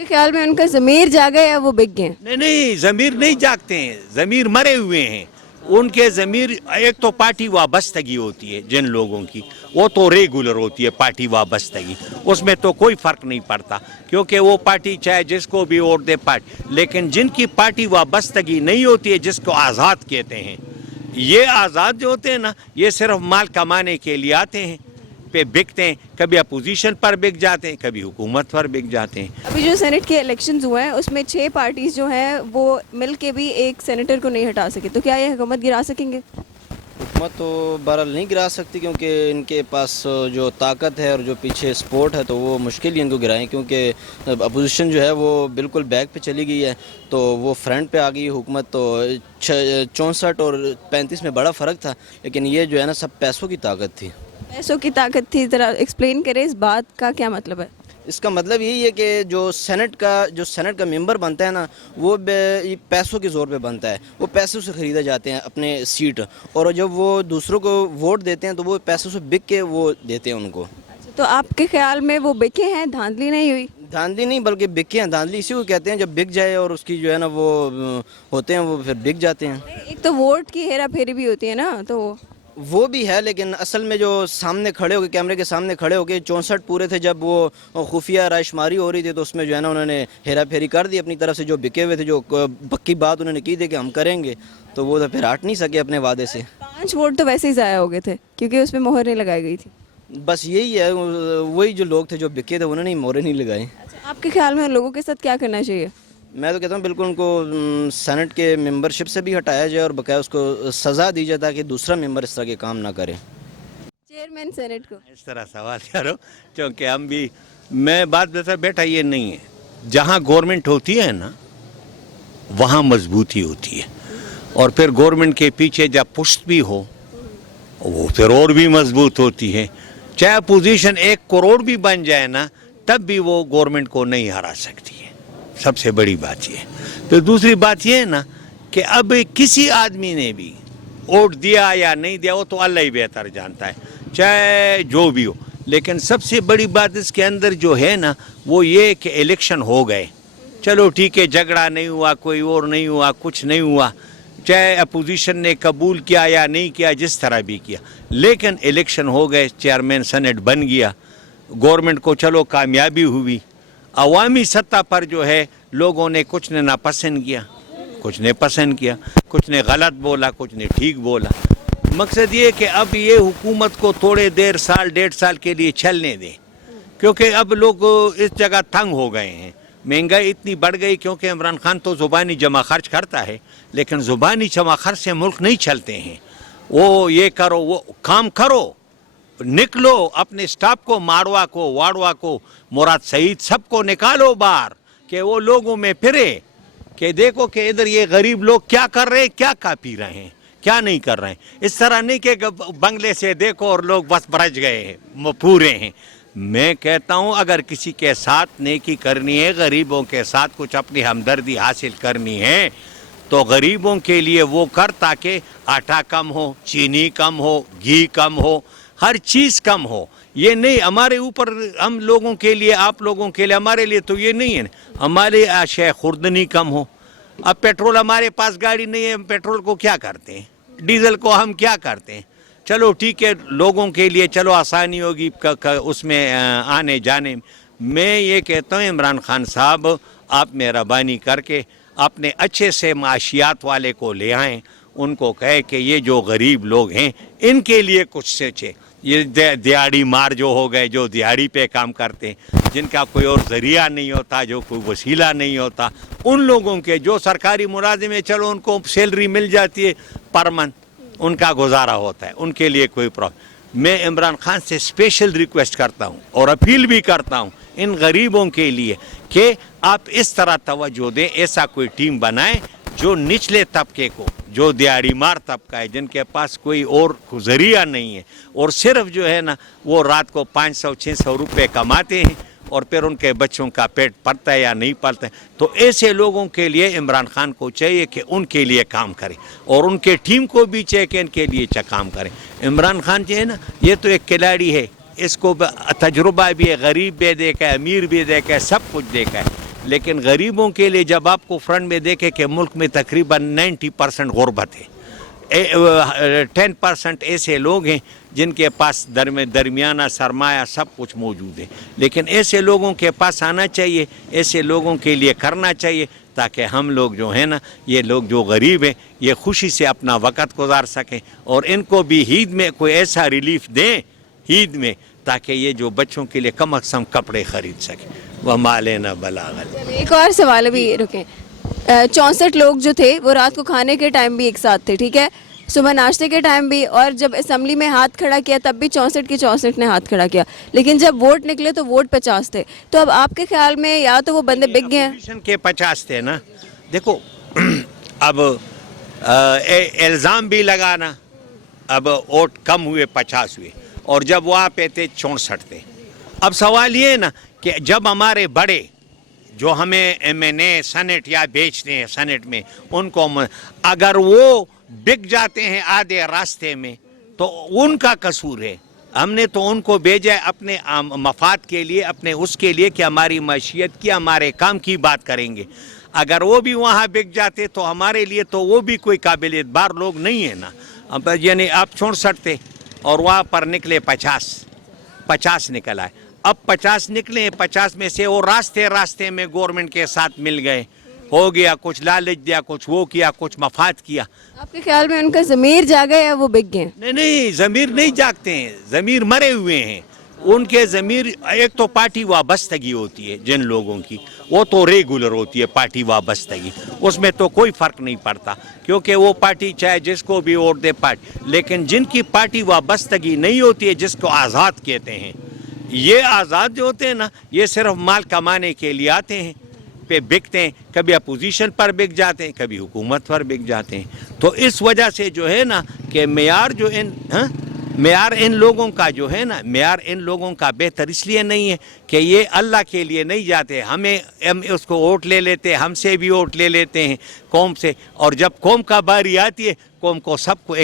आपके ख्याल में उनका ज़मीर जागा या वो बिक गए? नहीं नहीं, ज़मीर नहीं जागते हैं, ज़मीर मरे हुए हैं। उनके ज़मीर, एक तो पार्टी वाबस्तगी होती है जिन लोगों की, वो तो रेगुलर होती है पार्टी वाबस्तगी, उसमें तो कोई फ़र्क नहीं पड़ता, क्योंकि वो पार्टी चाहे जिसको भी वोट दे पार्टी। लेकिन जिनकी पार्टी वाबस्तगी नहीं होती है, जिसको आज़ाद कहते हैं, ये आज़ाद जो होते हैं ना, ये सिर्फ माल कमाने के लिए आते हैं, पे बिकते हैं, कभी अपोजिशन पर बिक जाते हैं, कभी हुकूमत पर बिक जाते हैं। अभी जो सेनेट के इलेक्शंस हुए हैं उसमें 6 पार्टीज जो हैं वो मिल के भी एक सेनेटर को नहीं हटा सके, तो क्या ये हुकूमत गिरा सकेंगे? हुकूमत तो बहरहाल नहीं गिरा सकती, क्योंकि इनके पास जो ताकत है और जो पीछे सपोर्ट है तो वो मुश्किल ही इनको गिराएं, क्योंकि अपोजिशन जो है वो बिल्कुल बैक पे चली गई है, तो वो फ्रंट पे आ गई हुकूमत। तो 64 और 35 में बड़ा फ़र्क था, लेकिन ये जो है ना सब पैसों की ताकत थी। पैसों की ताकत थी, ज़रा एक्सप्लेन करें इस बात का क्या मतलब है? इसका मतलब यही है कि जो सेनेट का मेंबर बनता है ना, वो पैसों के ज़ोर पे बनता है, वो पैसों से ख़रीदे जाते हैं अपने सीट, और जब वो दूसरों को वोट देते हैं तो वो पैसों से बिक के वो देते हैं उनको। तो आपके ख्याल में वो बिके हैं, धांधली नहीं हुई? धांधली नहीं बल्कि बिके हैं। धांधली इसी को कहते हैं, जब बिक जाए और उसकी जो है ना वो होते हैं, वो फिर बिक जाते हैं। एक तो वोट की हेरा फेरी भी होती है ना, तो वो भी है, लेकिन असल में जो सामने खड़े होकर कैमरे के सामने खड़े होकर 64 पूरे थे, जब वो खुफिया रायशुमारी हो रही थी तो उसमें जो है ना उन्होंने हेरा फेरी कर दी अपनी तरफ से। जो बिके हुए थे, जो पक्की बात उन्होंने की थी कि हम करेंगे, तो वो तो फिर हट नहीं सके अपने वादे से। 5 वोट तो वैसे ही ज़ाया हो गए थे क्योंकि उसमें मोहर नहीं लगाई गई थी। बस यही है, वही जो लोग थे जो बिके थे उन्होंने मोहरें नहीं लगाई। अच्छा, आपके ख्याल में उन लोगों के साथ क्या करना चाहिए? मैं तो कहता हूँ बिल्कुल उनको सेनेट के मेंबरशिप से भी हटाया जाए और बकाया उसको सज़ा दी जाए, ताकि दूसरा मेंबर इस तरह के काम ना करे। चेयरमैन सेनेट को इस तरह सवाल करो, क्योंकि हम भी, मैं बात बता बेटा, ये नहीं है, जहाँ गवर्नमेंट होती है ना वहाँ मजबूती होती है, और फिर गवर्नमेंट के पीछे जब पुश्त भी हो वो फिर और भी मजबूत होती है। चाहे पोजीशन 1 करोड़ भी बन जाए ना, तब भी वो गवर्नमेंट को नहीं हरा सकती है। सबसे बड़ी बात ये है। तो दूसरी बात ये है ना कि अब किसी आदमी ने भी वोट दिया या नहीं दिया, वो तो अल्लाह ही बेहतर जानता है, चाहे जो भी हो। लेकिन सबसे बड़ी बात इसके अंदर जो है ना, वो ये कि इलेक्शन हो गए, चलो ठीक है, झगड़ा नहीं हुआ, कोई और नहीं हुआ, कुछ नहीं हुआ, चाहे अपोजिशन ने कबूल किया या नहीं किया, जिस तरह भी किया, लेकिन इलेक्शन हो गए, चेयरमैन सेनेट बन गया, गवर्नमेंट को चलो कामयाबी हुई। अवामी सत्ता पर जो है लोगों ने कुछ ने नापसंद किया, कुछ ने पसंद किया, कुछ ने गलत बोला, कुछ ने ठीक बोला। मकसद ये कि अब ये हुकूमत को थोड़े देर, साल 1.5 साल के लिए चलने दें, क्योंकि अब लोग इस जगह तंग हो गए हैं। महंगाई इतनी बढ़ गई, क्योंकि इमरान खान तो ज़ुबानी जमा खर्च करता है, लेकिन ज़ुबानी जमा खर्च से मुल्क नहीं चलते हैं। वो ये करो, वो काम करो, निकलो, अपने स्टाफ को, मारवा को, वाड़वा को, मुराद सईद, सबको निकालो बाहर, कि वो लोगों में फिरे, कि देखो कि इधर ये गरीब लोग क्या कर रहे हैं, क्या खा पी रहे हैं, क्या नहीं कर रहे हैं। इस तरह नहीं कि बंगले से देखो और लोग बस बरस गए हैं, पूरे हैं। मैं कहता हूँ अगर किसी के साथ नेकी करनी है, गरीबों के साथ कुछ अपनी हमदर्दी हासिल करनी है, तो गरीबों के लिए वो कर, ताकि आटा कम हो, चीनी कम हो, घी कम हो, हर चीज़ कम हो। ये नहीं हमारे ऊपर, हम लोगों के लिए, आप लोगों के लिए, हमारे लिए तो ये नहीं है, हमारे अशिया खुर्दनी कम हो। अब पेट्रोल, हमारे पास गाड़ी नहीं है, पेट्रोल को क्या करते हैं, डीजल को हम क्या करते हैं। चलो ठीक है, लोगों के लिए चलो आसानी होगी उसमें आने जाने। मैं ये कहता हूँ इमरान खान साहब, आप मेहरबानी करके अपने अच्छे से माशियात वाले को ले आएँ, उनको कहे कि ये जो गरीब लोग हैं इनके लिए कुछ सोचे। ये दिहाड़ी मार जो हो गए, जो दिहाड़ी पे काम करते हैं, जिनका कोई और ज़रिया नहीं होता, जो कोई वसीला नहीं होता, उन लोगों के, जो सरकारी मुलाजिम है, चलो उनको सैलरी मिल जाती है पर मंथ, उनका गुजारा होता है, उनके लिए कोई प्रॉब्लम। मैं इमरान खान से स्पेशल रिक्वेस्ट करता हूँ और अपील भी करता हूँ इन गरीबों के लिए कि आप इस तरह तवज्जो दें, ऐसा कोई टीम बनाएं जो निचले तबके को, जो दिहाड़ी मार तबका है, जिनके पास कोई और ज़रिया नहीं है, और सिर्फ जो है ना वो रात को 500-600 रुपये कमाते हैं, और फिर उनके बच्चों का पेट पलता है या नहीं पलता है, तो ऐसे लोगों के लिए इमरान खान को चाहिए कि उनके लिए काम करें, और उनके टीम को भी चाहिए कि इनके लिए काम करें। इमरान खान जो है ना, ये तो एक खिलाड़ी है, इसको तजुर्बा भी है, गरीब भी देखा है, अमीर भी देखा है, सब कुछ देखा है, لیکن غریبوں کے لیے جب آپ کو فرنٹ میں دیکھے کہ ملک میں تقریباً 90% غربت ہے, 10% ایسے لوگ ہیں جن کے پاس درمیانہ سرمایہ سب کچھ موجود ہے, لیکن ایسے لوگوں کے پاس آنا چاہیے, ایسے لوگوں کے لیے کرنا چاہیے تاکہ ہم لوگ جو ہیں نا, یہ لوگ جو غریب ہیں یہ خوشی سے اپنا وقت گزار سکیں, اور ان کو بھی عید میں کوئی ایسا ریلیف دیں عید میں تاکہ یہ جو بچوں کے لیے کم از کم کپڑے خرید سکیں. وہ مالینا بلاغت. ایک اور سوال بھی رکیں, 64 لوگ جو تھے وہ رات کو کھانے کے ٹائم بھی ایک ساتھ تھے, ٹھیک ہے, صبح ناشتے کے ٹائم بھی, اور جب اسمبلی میں ہاتھ کھڑا کیا تب بھی 64 کے 64 نے ہاتھ کھڑا کیا, لیکن جب ووٹ نکلے تو ووٹ 50 تھے. تو اب آپ کے خیال میں یا تو وہ بندے بک گئے ہیں؟ اپوزیشن کے 50 تھے نا, دیکھو اب الزام بھی لگانا, اب ووٹ کم ہوئے 50 ہوئے, اور جب وہاں پہ تھے 64 تھے. اب سوال یہ ہے نا کہ جب ہمارے بڑے جو ہمیں MNA سینٹ یا بیچتے ہیں سینٹ میں, ان کو اگر وہ بک جاتے ہیں آدھے راستے میں تو ان کا قصور ہے. ہم نے تو ان کو بھیجا ہے اپنے مفاد کے لیے, اپنے اس کے لیے کہ ہماری معیشت کی, ہمارے کام کی بات کریں گے. اگر وہ بھی وہاں بک جاتے تو ہمارے لیے تو وہ بھی کوئی قابل اعتبار لوگ نہیں ہیں نا. یعنی آپ 64 تھے اور وہاں پر نکلے 50 نکل آئے. اب 50 نکلے, 50 میں سے وہ راستے میں گورنمنٹ کے ساتھ مل گئے, ہو گیا کچھ لالچ دیا, کچھ وہ کیا, کچھ مفاد کیا. آپ کے خیال میں ان کا ضمیر جاگا یا وہ بک گئے؟ نہیں, ضمیر نہیں جاگتے ہیں, ضمیر مرے ہوئے ہیں. ان کے ضمیر, ایک تو پارٹی وابستگی ہوتی ہے جن لوگوں کی, وہ تو ریگولر ہوتی ہے پارٹی وابستگی, اس میں تو کوئی فرق نہیں پڑتا کیونکہ وہ پارٹی چاہے جس کو بھی ووٹ دے پارٹی. لیکن جن کی پارٹی وابستگی نہیں ہوتی ہے, جس کو آزاد کہتے ہیں, یہ آزاد جو ہوتے ہیں نا, یہ صرف مال کمانے کے لیے آتے ہیں, پہ بکتے ہیں, کبھی اپوزیشن پر بک جاتے ہیں, کبھی حکومت پر بک جاتے ہیں. تو اس وجہ سے جو ہے نا کہ معیار ان لوگوں کا جو ہے نا, معیار ان لوگوں کا بہتر اس لیے نہیں ہے کہ یہ اللہ کے لیے نہیں جاتے, ہم اس کو ووٹ لے لیتے, ہم سے بھی ووٹ لے لیتے ہیں قوم سے, اور جب قوم کا باری آتی ہے قوم کو سب کو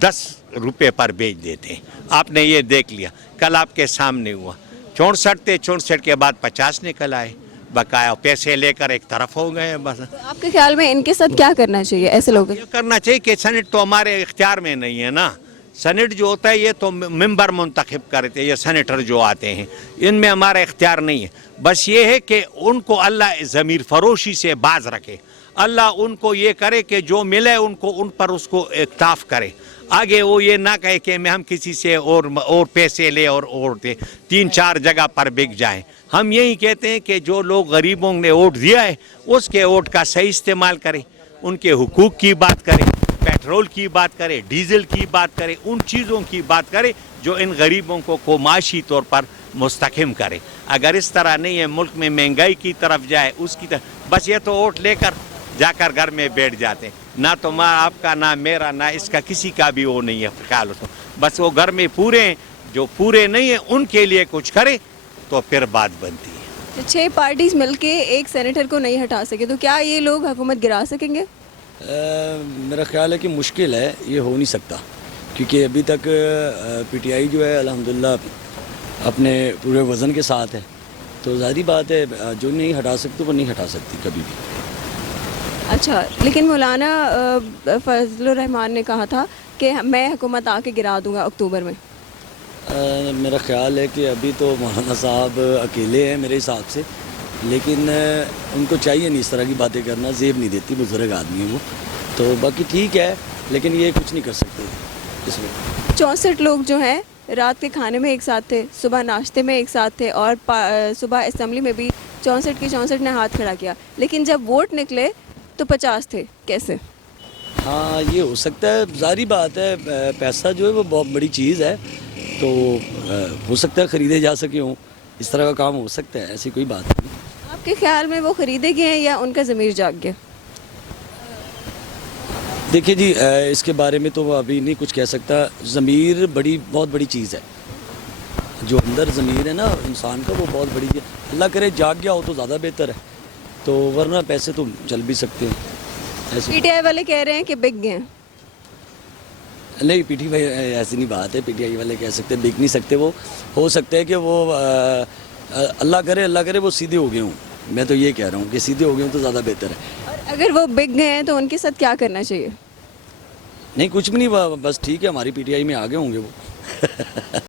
10 روپے پر بیچ دیتے ہیں. آپ نے یہ دیکھ لیا, کل آپ کے سامنے ہوا, 64 تھے, 64 کے بعد 50 نکل آئے, بقایا پیسے لے کر ایک طرف ہو گئے بس. آپ کے خیال میں ان کے ساتھ کیا کرنا چاہیے ایسے لوگوں؟ یہ کرنا چاہیے کہ سینٹ تو ہمارے اختیار میں نہیں ہے نا, سینٹ جو ہوتا ہے یہ تو ممبر منتخب کرتے ہیں, یہ سینیٹر جو آتے ہیں ان میں ہمارا اختیار نہیں ہے. بس یہ ہے کہ ان کو اللہ ضمیر فروشی سے باز رکھے, اللہ ان کو یہ کرے کہ جو ملے ان کو ان پر اس کو اکتاف کرے. آگے وہ یہ نہ کہے کہ ہم کسی سے اور پیسے لے اور دے, 3-4 جگہ پر بک جائیں. ہم یہی کہتے ہیں کہ جو لوگ غریبوں نے ووٹ دیا ہے اس کے ووٹ کا صحیح استعمال کریں, ان کے حقوق کی بات کریں, پیٹرول کی بات کرے, ڈیزل کی بات کرے, ان چیزوں کی بات کرے جو ان غریبوں کو معاشی طور پر مستحکم کرے. اگر اس طرح نہیں ہے, ملک میں مہنگائی کی طرف جائے, اس کی طرف, بس یہ تو ووٹ لے کر جا کر گھر میں بیٹھ جاتے ہیں, نہ تو آپ کا, نہ میرا, نہ اس کا, کسی کا بھی وہ نہیں ہے خیال اس کو. بس وہ گھر میں پورے ہیں, جو پورے نہیں ہیں ان کے لیے کچھ کرے تو پھر بات بنتی ہے. 6 پارٹیز مل کے ایک سینیٹر کو نہیں ہٹا سکے تو کیا یہ لوگ حکومت گرا سکیں گے؟ میرا خیال ہے کہ مشکل ہے, یہ ہو نہیں سکتا, کیونکہ ابھی تک PTI جو ہے الحمدللہ اپنے پورے وزن کے ساتھ ہے, تو ظاہری بات ہے جو نہیں ہٹا سکتے وہ نہیں ہٹا سکتی کبھی بھی. اچھا, لیکن مولانا فضل الرحمان نے کہا تھا کہ میں حکومت آ کے گرا دوں گا اکتوبر میں. میرا خیال ہے کہ ابھی تو مولانا صاحب اکیلے ہیں میرے حساب سے, لیکن ان کو چاہیے نہیں اس طرح کی باتیں کرنا, زیب نہیں دیتی, بزرگ آدمی ہیں وہ, تو باقی ٹھیک ہے, لیکن یہ کچھ نہیں کر سکتے اس میں. 64 لوگ جو ہیں رات کے کھانے میں ایک ساتھ تھے, صبح ناشتے میں ایک ساتھ تھے, اور صبح اسمبلی میں بھی 64 کی 64 نے ہاتھ کھڑا کیا, لیکن جب ووٹ نکلے تو 50 تھے. کیسے؟ ہاں یہ ہو سکتا ہے, ظاہری بات ہے, پیسہ جو ہے وہ بہت بڑی چیز ہے, تو ہو سکتا ہے خریدے جا سکے ہوں, اس طرح کا کام ہو سکتا ہے, ایسی کوئی بات نہیں. آپ کے خیال میں وہ خریدے گئے ہیں یا ان کا ضمیر جاگ گیا؟ دیکھیے جی, اس کے بارے میں تو ابھی نہیں کچھ کہہ سکتا. ضمیر بہت بڑی چیز ہے, جو اندر ضمیر ہے نا انسان کا, وہ بہت بڑی چیز. اللہ کرے جاگ گیا ہو تو زیادہ بہتر ہے, تو ورنہ پیسے تو چل بھی سکتے ہیں. PTI والے کہہ رہے ہیں کہ بک گئے ہیں. نہیں, PTI ایسی نہیں بات ہے, PTI والے کہہ سکتے بک نہیں سکتے. وہ ہو سکتا ہے کہ وہ اللہ کرے وہ سیدھے ہو گئے ہوں, میں تو یہ کہہ رہا ہوں کہ سیدھے ہو گئے ہوں تو زیادہ بہتر ہے. اور اگر وہ بک گئے ہیں تو ان کے ساتھ کیا کرنا چاہیے؟ نہیں کچھ بھی نہیں, بس ٹھیک ہے, ہماری پی ٹی آئی میں آگے ہوں گے وہ.